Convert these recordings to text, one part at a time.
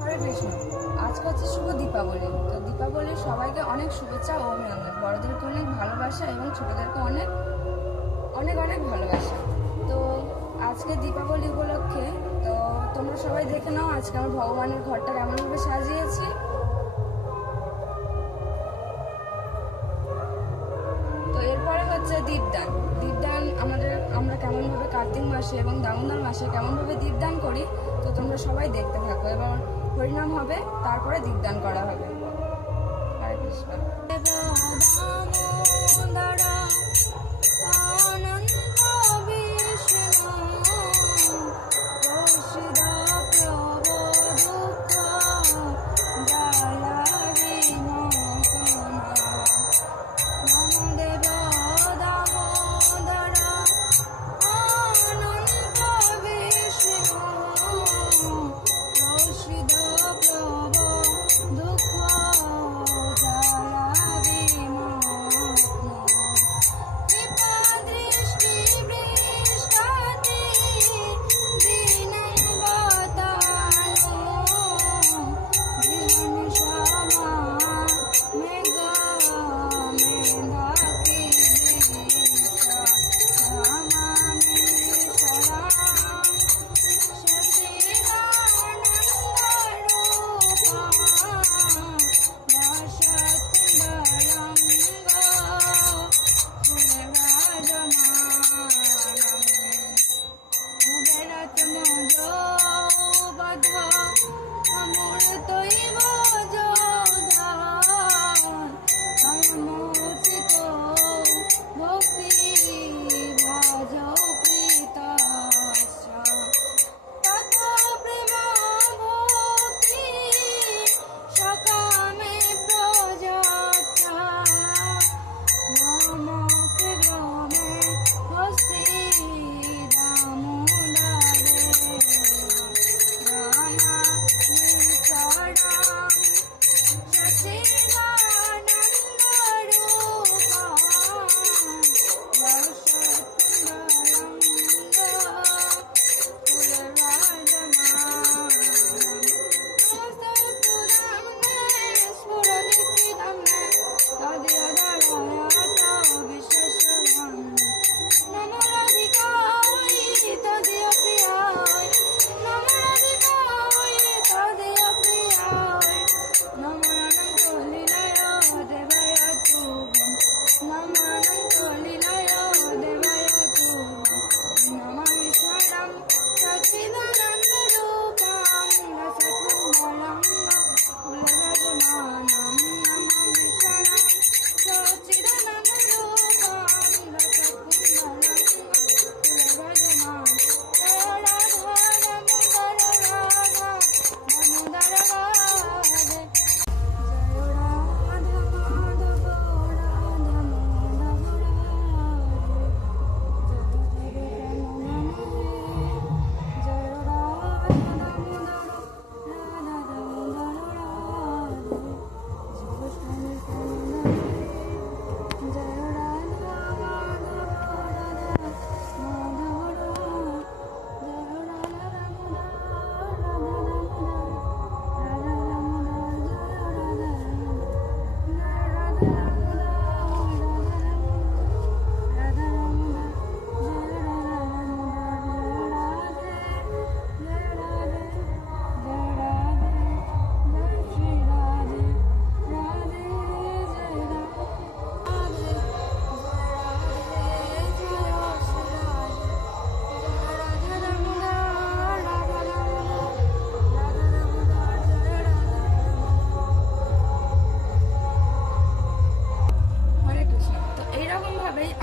হরে কৃষ্ণ। আজকে হচ্ছে শুভ দীপাবলি। তো দীপাবলির সবাইকে অনেক শুভেচ্ছা ও অভিনন্দন। বড়দেরকে অনেক ভালোবাসা এবং ছোটদেরকে অনেক অনেক অনেক ভালোবাসা। তো আজকে দীপাবলি উপলক্ষে তো তোমরা সবাই দেখে নাও আজকে আমার ভগবানের ঘরটা কেমনভাবে সাজিয়েছি। তো এরপরে হচ্ছে দীপদান। দীপদান আমরা কেমনভাবে কার্তিক মাসে এবং দামোদর মাসে কেমনভাবে দীপদান করি, তো তোমরা সবাই দেখতে থাকো এবং হরিনাম হবে, তারপরে দীপদান করা হবে। হরে কৃষ্ণ।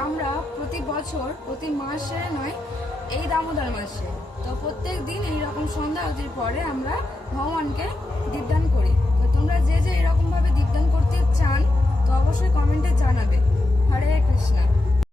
আমরা প্রতি বছর প্রতি মাসে নয়, এই দামোদর মাসে তো প্রত্যেক দিন এইরকম সন্ধ্যা আরতির পরে আমরা ভগবানকে দীপদান করি। তো তোমরা যে যে এরকম ভাবে দীপদান করতে চান তো অবশ্যই কমেন্টে জানাবে। হরে কৃষ্ণ।